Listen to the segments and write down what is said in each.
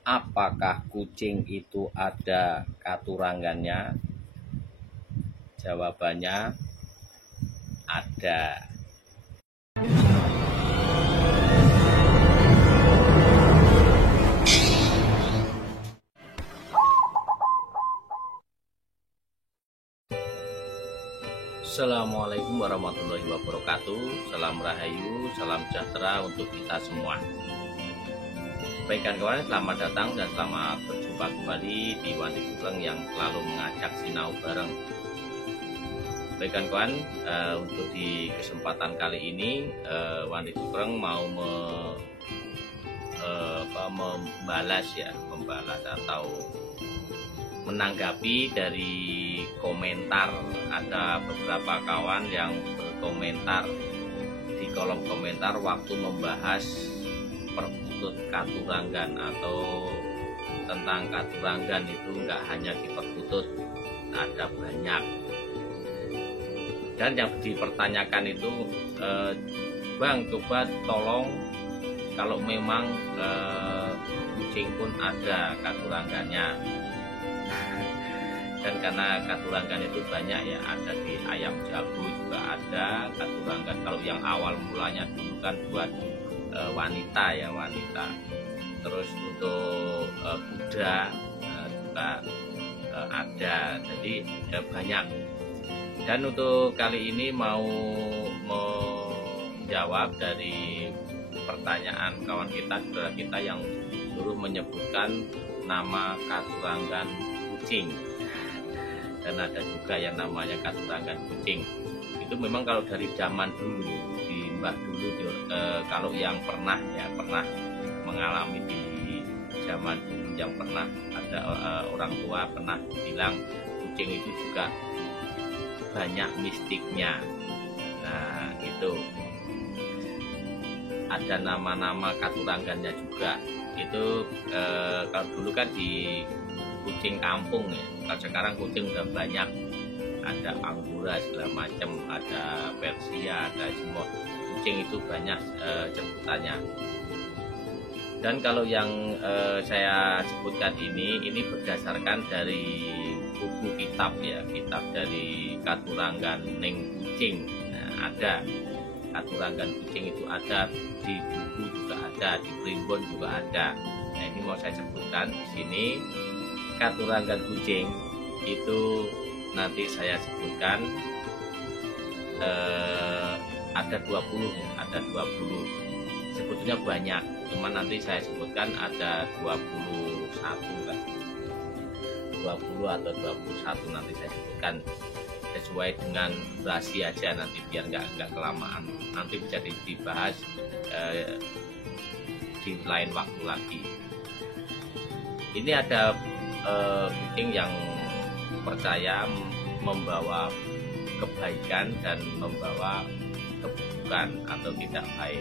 Apakah kucing itu ada katurangannya? Jawabannya ada. Assalamualaikum warahmatullahi wabarakatuh. Salam rahayu, salam sejahtera untuk kita semua. Baik kawan, selamat datang dan selamat berjumpa kembali di Wandi Sugeng yang selalu mengajak sinau bareng. Baik kawan, untuk di kesempatan kali ini Wandi Sugeng mau membalas atau menanggapi dari komentar. Ada beberapa kawan yang berkomentar di kolom komentar waktu membahas perkutut katuranggan atau tentang katuranggan itu enggak hanya di perkutut, ada banyak. Dan yang dipertanyakan itu, Bang, coba tolong kalau memang kucing pun ada katuranggannya. Dan karena katuranggan itu banyak ya, ada di ayam jago juga ada katuranggan. Kalau yang awal mulanya dulu kan buat wanita. Terus untuk kuda juga ada, jadi banyak. Dan untuk kali ini mau menjawab dari pertanyaan kawan kita, saudara kita yang suruh menyebutkan nama katuranggan kucing. Dan ada juga yang namanya katuranggan kucing. Itu memang kalau dari zaman dulu, di mbah dulu, kalau yang pernah mengalami di zaman dulu, yang pernah ada orang tua pernah bilang kucing itu juga banyak mistiknya. Nah itu ada nama-nama katuranggannya juga. Itu kalau dulu kan di kucing kampung ya. Kalau sekarang kucing udah banyak, ada Angora segala macam, ada Persia, ada semua. Kucing itu banyak sebutannya. Dan kalau yang saya sebutkan ini berdasarkan dari buku kitab ya, kitab dari katuranggan ning kucing. Nah, ada katuranggan kucing itu ada di buku juga ada, di primbon juga ada. Nah, ini mau saya sebutkan di sini. Katuranggan kucing itu nanti saya sebutkan ada 20 ya, ada 20. Sebetulnya banyak, cuman nanti saya sebutkan ada 21 kan. 20 atau 21 nanti saya sebutkan sesuai dengan durasi aja, nanti biar nggak kelamaan. Nanti bisa dibahas di lain waktu lagi. Ini ada kucing yang percaya membawa kebaikan dan membawa keburukan atau tidak baik.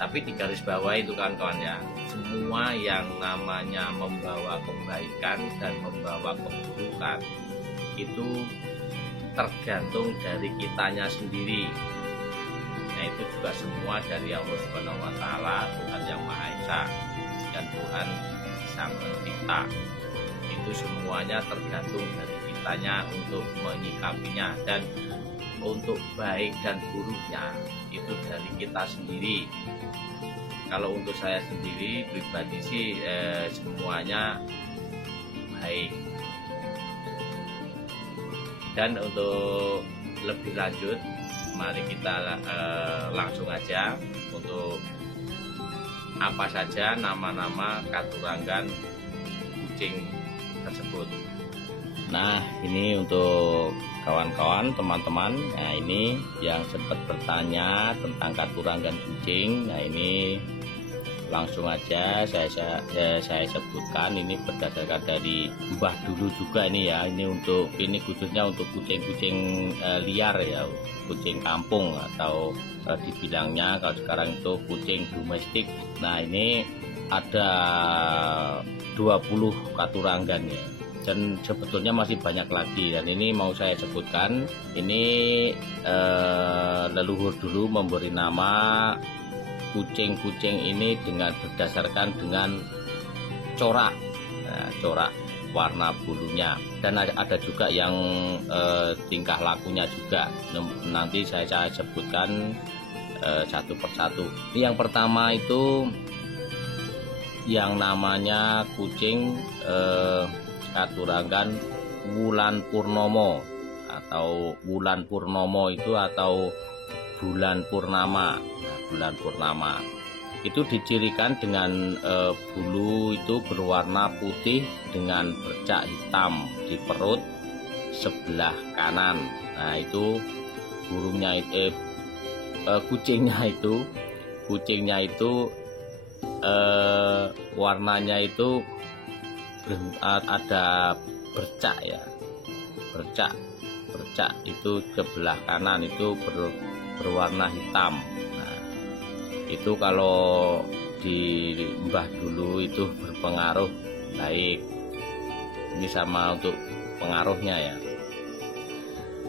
Tapi di garis bawah itu kawan-kawan ya, semua yang namanya membawa kebaikan dan membawa keburukan itu tergantung dari kitanya sendiri. Nah itu juga semua dari Allah Subhanahu Wa Taala, Tuhan yang Maha Esa dan Tuhan Sang Pencipta. Itu semuanya tergantung dari kitanya untuk menyikapinya, dan untuk baik dan buruknya itu dari kita sendiri. Kalau untuk saya sendiri pribadi sih semuanya baik. Dan untuk lebih lanjut, mari kita langsung aja untuk apa saja nama-nama katuranggan kucing tersebut. Nah ini untuk kawan-kawan, teman-teman. Nah ini yang sempat bertanya tentang katuranggan kucing. Nah ini langsung aja saya sebutkan. Ini berdasarkan dari mbah dulu juga ini ya. Ini khususnya untuk kucing-kucing liar ya, kucing kampung atau dibilangnya kalau sekarang itu kucing domestik. Nah ini ada 20 katuranggan ya, dan sebetulnya masih banyak lagi. Dan ini mau saya sebutkan, ini leluhur dulu memberi nama kucing-kucing ini berdasarkan dengan corak, nah, corak warna bulunya. Dan ada juga yang tingkah lakunya juga, nanti saya sebutkan satu persatu. Yang pertama itu yang namanya kucing katurangan Wulan Purnomo, atau Wulan Purnomo itu atau bulan purnama. Nah, bulan purnama itu dicirikan dengan bulu itu berwarna putih dengan bercak hitam di perut sebelah kanan. Nah, itu burungnya kucingnya itu warnanya itu ada bercak ya, bercak itu sebelah kanan itu berwarna hitam. Nah, itu kalau di mbah dulu itu berpengaruh baik. Ini sama untuk pengaruhnya ya.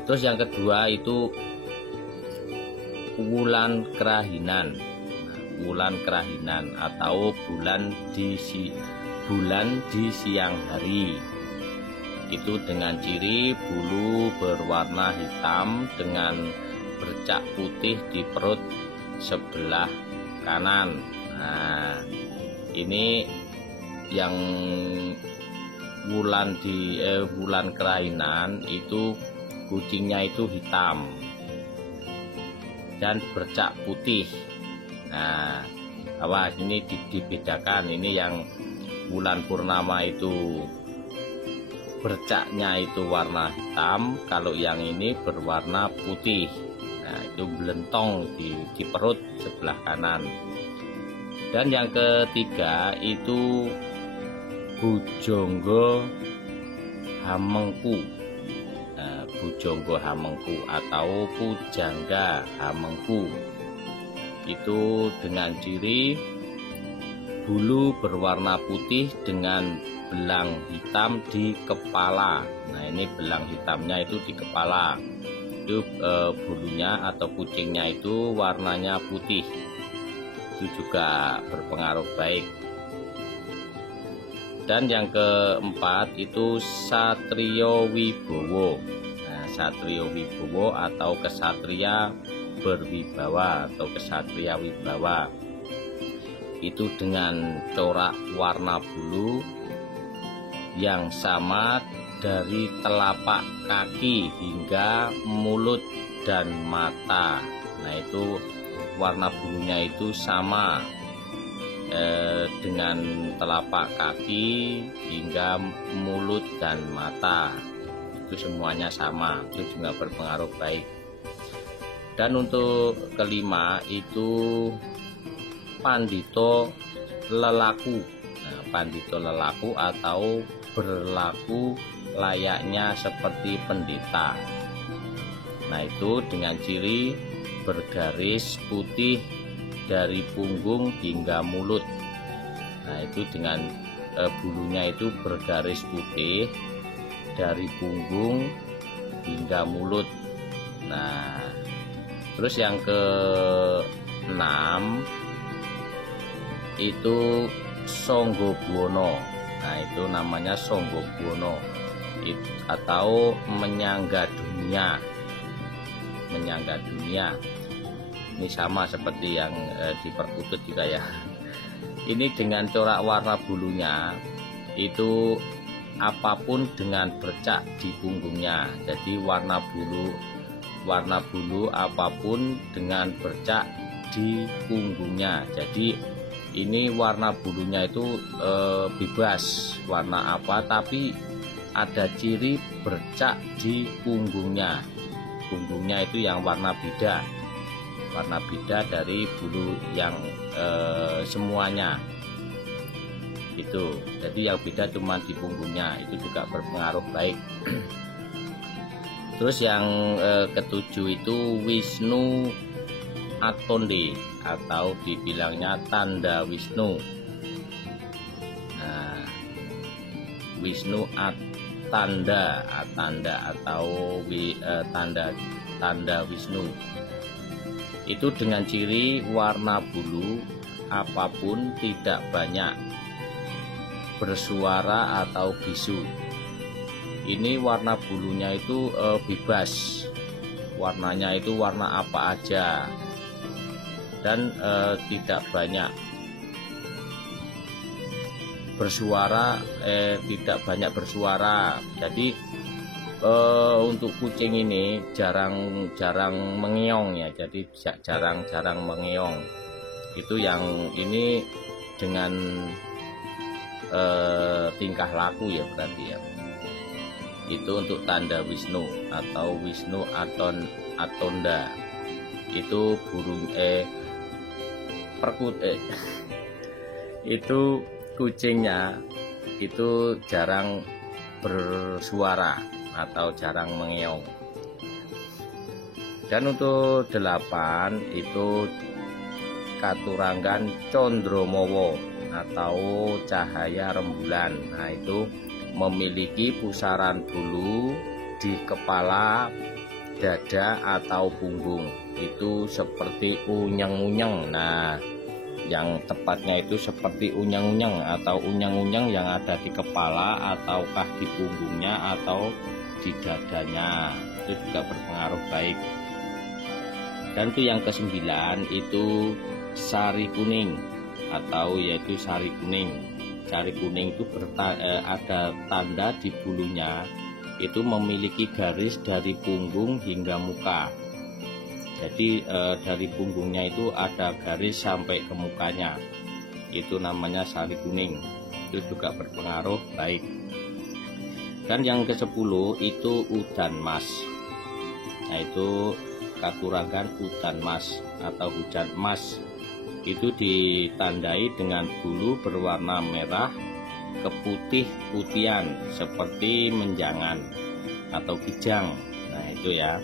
Terus yang kedua itu Wulan Kerahinan. Nah, Wulan Kerahinan atau bulan di siang hari. Itu dengan ciri bulu berwarna hitam dengan bercak putih di perut sebelah kanan. Nah, ini yang bulan Kerahinan itu kucingnya itu hitam dan bercak putih. Nah, awas ini dibedakan. Ini yang bulan purnama itu bercaknya itu warna hitam, kalau yang ini berwarna putih. Nah, itu belentong di perut sebelah kanan. Dan yang ketiga itu Bujangga Hamengku. Nah, Bujangga Hamengku atau Pujangga Hamengku itu dengan ciri bulu berwarna putih dengan belang hitam di kepala. Nah, ini belang hitamnya itu di kepala. Itu bulunya atau kucingnya itu warnanya putih. Itu juga berpengaruh baik. Dan yang keempat itu Satrio Wibowo. Nah, Satrio Wibowo atau kesatria berwibawa atau kesatria wibawa. Itu dengan corak warna bulu yang sama dari telapak kaki hingga mulut dan mata. Nah, itu warna bulunya itu sama dengan telapak kaki hingga mulut dan mata. Itu semuanya sama, itu juga berpengaruh baik. Dan untuk kelima itu Pandito Lelaku. Nah, Pandito Lelaku atau berlaku layaknya seperti pendeta. Nah, itu dengan ciri bergaris putih dari punggung hingga mulut. Nah, itu dengan bulunya itu bergaris putih dari punggung hingga mulut. Nah, terus yang ke-6 itu Songgobwono. Nah, itu namanya Songgobwono atau menyangga dunia. Menyangga dunia. Ini sama seperti yang di perkutut juga ya. Ini dengan corak warna bulunya itu apapun dengan bercak di punggungnya. Jadi warna bulu apapun dengan bercak di punggungnya. Jadi ini warna bulunya itu bebas warna apa, tapi ada ciri bercak di punggungnya. Punggungnya itu yang warna beda dari bulu yang semuanya itu. Jadi yang beda cuma di punggungnya, itu juga berpengaruh baik. Terus yang ketujuh itu Wisnu Atonde atau dibilangnya tanda Wisnu. Nah, Wisnu Atanda atau tanda Wisnu. Itu dengan ciri warna bulu apapun tidak banyak. bersuara atau bisu. Ini warna bulunya itu bebas, warnanya itu warna apa aja, dan tidak banyak bersuara, tidak banyak bersuara. Jadi untuk kucing ini jarang mengeong ya, jadi jarang mengeong. Itu yang ini dengan tingkah laku ya berarti ya. Itu untuk tanda Wisnu atau Wisnu Atonda. Itu burung itu kucingnya itu jarang bersuara atau jarang mengeong. Dan untuk 8 itu Katurangan Condromowo atau cahaya rembulan. Nah, itu memiliki pusaran bulu di kepala, dada atau punggung. Itu seperti unyeng-unyeng. Nah, yang tepatnya itu seperti unyeng-unyeng atau unyeng-unyeng yang ada di kepala ataukah di punggungnya atau di dadanya. Itu juga berpengaruh baik. Dan itu yang ke-9 itu sari kuning atau yaitu sari kuning. Sari kuning itu ada tanda di bulunya, itu memiliki garis dari punggung hingga muka. Jadi dari punggungnya itu ada garis sampai ke mukanya. Itu namanya sari kuning. Itu juga berpengaruh baik. Dan yang ke-10 itu udan mas. Nah, itu Katurangan udan mas atau hujan emas. Itu ditandai dengan bulu berwarna merah keputih-putihan seperti menjangan atau kijang. Nah, itu ya,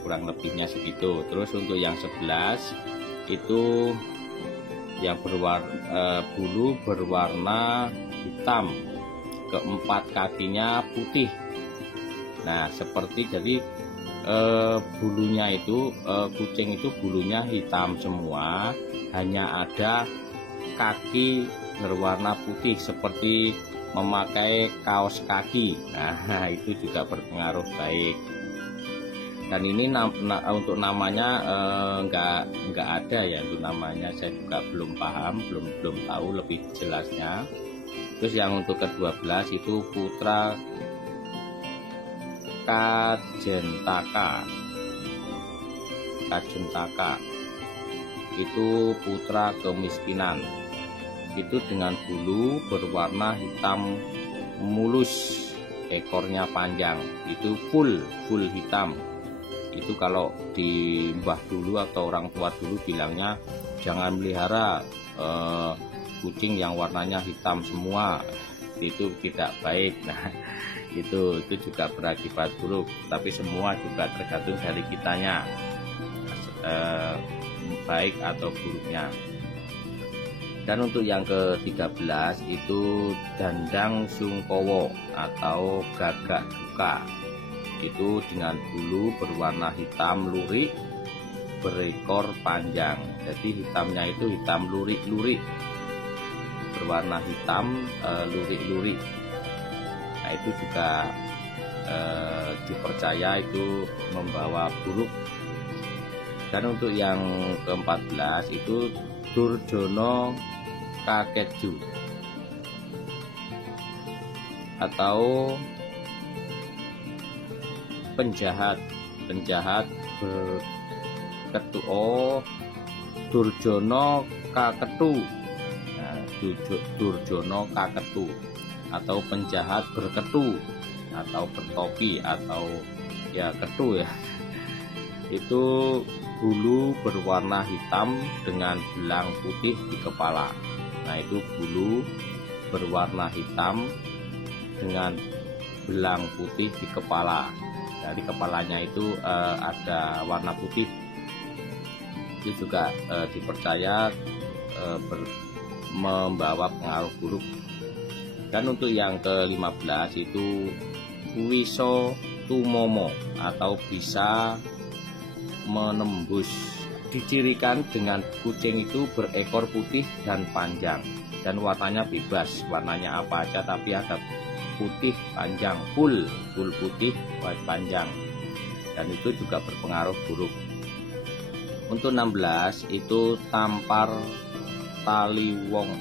kurang lebihnya segitu. Terus untuk yang 11 itu yang bulu berwarna hitam, keempat kakinya putih. Nah, seperti jadi bulunya itu kucing itu bulunya hitam semua, hanya ada kaki berwarna putih seperti memakai kaos kaki. Nah, itu juga berpengaruh baik. Dan ini untuk namanya nggak ada ya, untuk namanya saya juga belum paham, belum tahu lebih jelasnya. Terus yang untuk ke-12 itu putra Kajentaka. Itu putra kemiskinan. Itu dengan bulu berwarna hitam mulus, ekornya panjang. Itu full hitam. Itu kalau di mbah dulu atau orang tua dulu bilangnya jangan melihara kucing yang warnanya hitam semua, itu tidak baik. Nah, itu juga berakibat buruk. Tapi semua juga tergantung dari kitanya, baik atau buruknya. Dan untuk yang ke-13 itu Dandang Sungkowo atau gagak duka. Itu dengan bulu berwarna hitam lurik, berekor panjang. Jadi hitamnya itu hitam lurik-lurik, berwarna hitam lurik-lurik. Nah, itu juga dipercaya itu membawa buruk. Dan untuk yang ke-14 itu Durjono Kakeju atau penjahat berketu. Durjono Kaketu. Nah, Durjono Kaketu atau penjahat berketu atau bertopi atau ya ketu ya. Itu bulu berwarna hitam dengan belang putih di kepala. Nah, itu bulu berwarna hitam dengan belang putih di kepala. Dari kepalanya itu ada warna putih. Itu juga dipercaya membawa pengaruh buruk. Dan untuk yang ke-15 itu Wiso Tumomo atau bisa menembus. Dicirikan dengan kucing itu berekor putih dan panjang. dan warnanya bebas, warnanya apa aja, tapi ada putih panjang, full putih white panjang, dan itu juga berpengaruh buruk. Untuk 16 itu tampar tali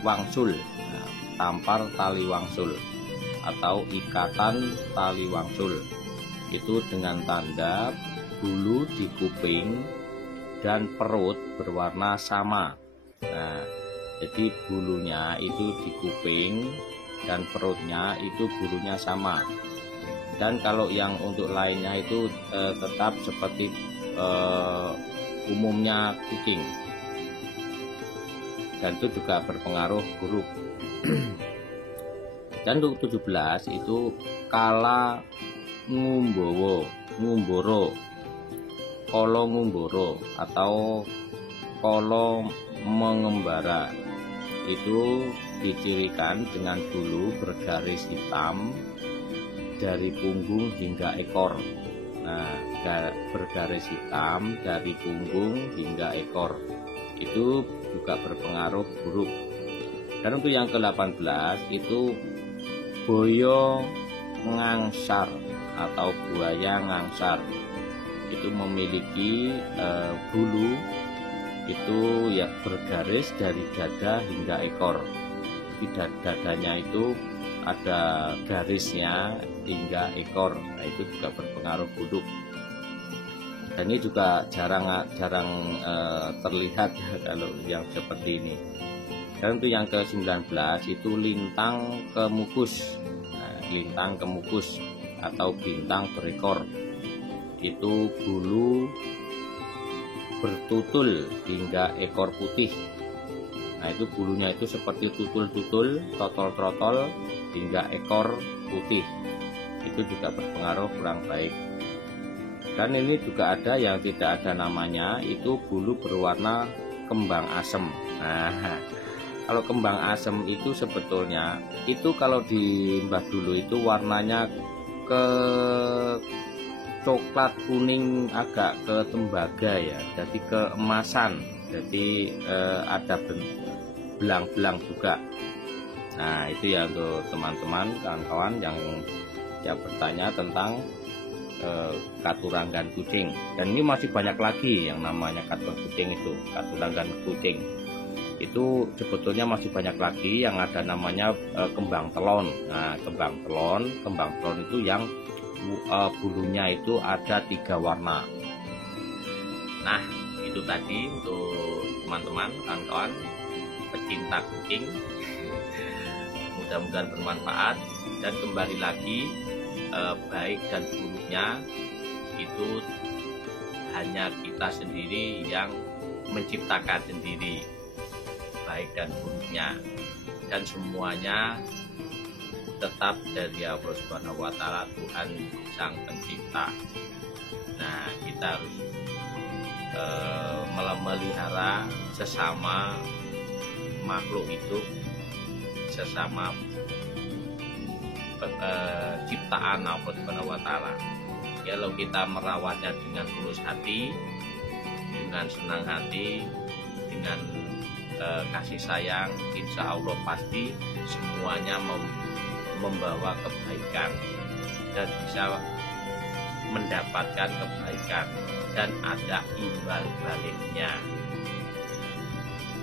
wangsul. Nah, tampar tali wangsul atau ikatan tali wangsul itu dengan tanda bulu di kuping dan perut berwarna sama. Nah, jadi bulunya itu di kuping dan perutnya itu bulunya sama. Dan kalau yang untuk lainnya itu tetap seperti umumnya kucing, dan itu juga berpengaruh buruk. Dan untuk 17 itu kala ngumboro, kolo ngumboro atau kolo mengembara, itu dicirikan dengan bulu bergaris hitam dari punggung hingga ekor. Nah, bergaris hitam dari punggung hingga ekor itu juga berpengaruh buruk. Dan untuk yang ke-18 itu boyo ngangsar atau buaya ngangsar, itu memiliki bulu itu ya bergaris dari dada hingga ekor. Di dadanya itu ada garisnya hingga ekor. Nah, itu juga berpengaruh buruk. Dan ini juga jarang terlihat kalau yang seperti ini. Dan untuk yang ke-19 itu lintang kemukus. Nah, lintang kemukus atau bintang berekor, itu bulu bertutul hingga ekor putih. Nah, itu bulunya itu seperti tutul-tutul, trotol-trotol hingga ekor putih. Itu juga berpengaruh kurang baik. Dan ini juga ada yang tidak ada namanya, itu bulu berwarna kembang asem. Nah, kalau kembang asem itu sebetulnya itu kalau di Mbah dulu itu warnanya ke coklat kuning agak ke tembaga ya, jadi keemasan, jadi ada belang-belang juga. Nah, itu ya untuk teman-teman kawan-kawan yang bertanya tentang katuranggan kucing. Dan ini masih banyak lagi yang namanya katurang kucing itu, katuranggan kucing itu sebetulnya masih banyak lagi yang ada namanya kembang telon. Nah, kembang telon itu yang bulunya itu ada 3 warna. Nah, itu tadi untuk teman-teman kawan-kawan pecinta kucing, mudah-mudahan bermanfaat. Dan kembali lagi, baik dan buruknya itu hanya kita sendiri yang menciptakan sendiri, baik dan buruknya, dan semuanya tetap dari Allah Subhanahu wa Ta'ala, Tuhan Sang Pencipta. Nah, kita harus memelihara sesama makhluk hidup, sesama ciptaan Allah Subhanahu wa Ta'ala. Kalau kita merawatnya dengan tulus hati, dengan senang hati, dengan kasih sayang, insya Allah pasti semuanya membawa kebaikan dan bisa mendapatkan kebaikan dan ada imbal baliknya.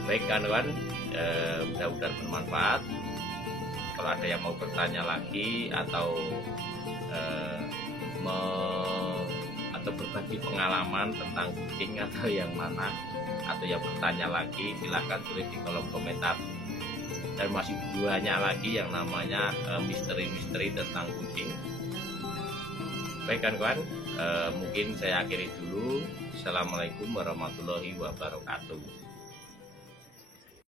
Baik kawan, mudah-mudahan bermanfaat. Kalau ada yang mau bertanya lagi atau berbagi pengalaman tentang kucing atau yang mana, atau yang bertanya lagi, silahkan tulis di kolom komentar. Dan masih banyak lagi yang namanya misteri-misteri tentang kucing. Baik kawan, mungkin saya akhiri dulu. Assalamualaikum warahmatullahi wabarakatuh.